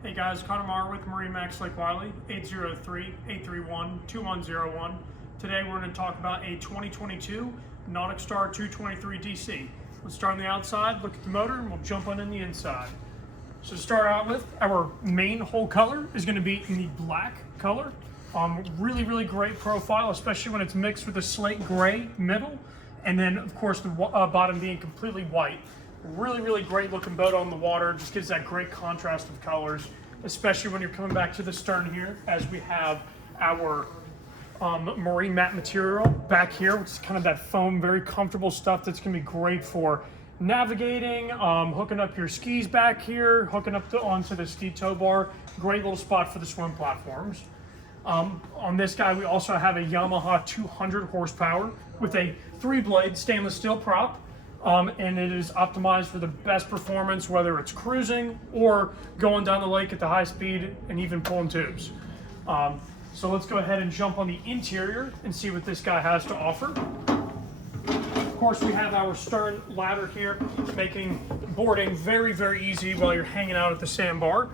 Hey guys, Connor with MarineMax Lake Wylie, 803-831-2101. Today we're going to talk about a 2022 NauticStar 223 DC. Let's start on the outside, look at the motor, and we'll jump on in the inside. So to start out with, our main hull color is going to be in the black color. Really great profile, especially when it's mixed with a slate gray middle, and then of course the bottom being completely white. Really great looking boat on the water. Just gives that great contrast of colors, especially when you're coming back to the stern here, as we have our marine mat material back here, which is kind of that foam, very comfortable stuff that's going to be great for navigating, hooking up your skis back here, hooking up onto the ski tow bar. Great little spot for the swim platforms. On this guy, we also have a Yamaha 200 horsepower with a 3-blade stainless steel prop. And it is optimized for the best performance, whether it's cruising or going down the lake at the high speed and even pulling tubes. So let's go ahead and jump on the interior and see what this guy has to offer. Of course, we have our stern ladder here, making boarding very easy while you're hanging out at the sandbar.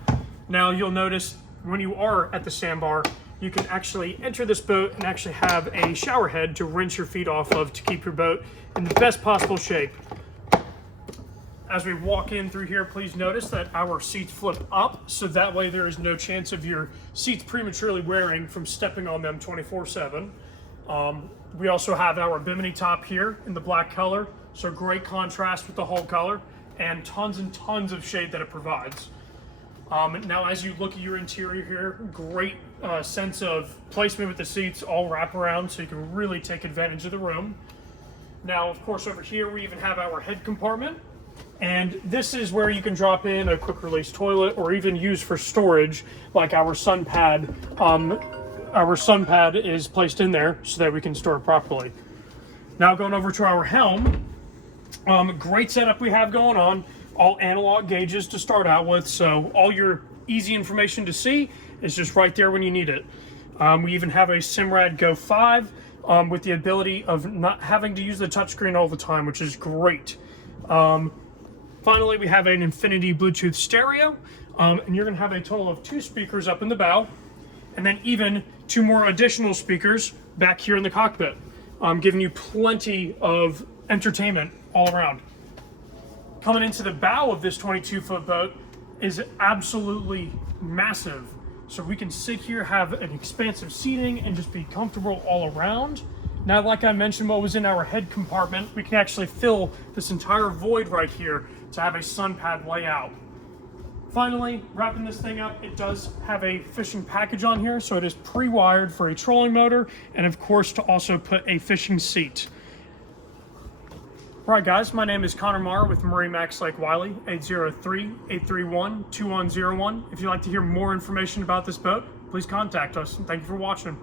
Now you'll notice when you are at the sandbar, you can actually enter this boat and actually have a shower head to rinse your feet off of to keep your boat in the best possible shape. As we walk in through here, please notice that our seats flip up, so that way there is no chance of your seats prematurely wearing from stepping on them 24/7. We also have our bimini top here in the black color, so great contrast with the hull color and tons of shade that it provides. Now as you look at your interior here, great sense of placement with the seats all wrap around, so you can really take advantage of the room. Now of course over here we even have our head compartment, and this is where you can drop in a quick release toilet or even use for storage, like our sun pad. Our sun pad is placed in there so that we can store it properly. Now going over to our helm, great setup we have going on. All analog gauges to start out with, so all your easy information to see is just right there when you need it. We even have a Simrad Go 5 with the ability of not having to use the touchscreen all the time, which is great. Finally, we have an Infinity Bluetooth stereo, and you're going to have a total of 2 speakers up in the bow, and then even 2 more additional speakers back here in the cockpit, giving you plenty of entertainment all around. Coming into the bow of this 22-foot boat is absolutely massive. So we can sit here, have an expansive seating, and just be comfortable all around. Now, like I mentioned, what was in our head compartment, we can actually fill this entire void right here to have a sun pad layout. Finally, wrapping this thing up, it does have a fishing package on here, so it is pre-wired for a trolling motor, and of course to also put a fishing seat. Alright guys, my name is Connor with MarineMax Lake Wylie, 803-831-2101. If you'd like to hear more information about this boat, please contact us. Thank you for watching.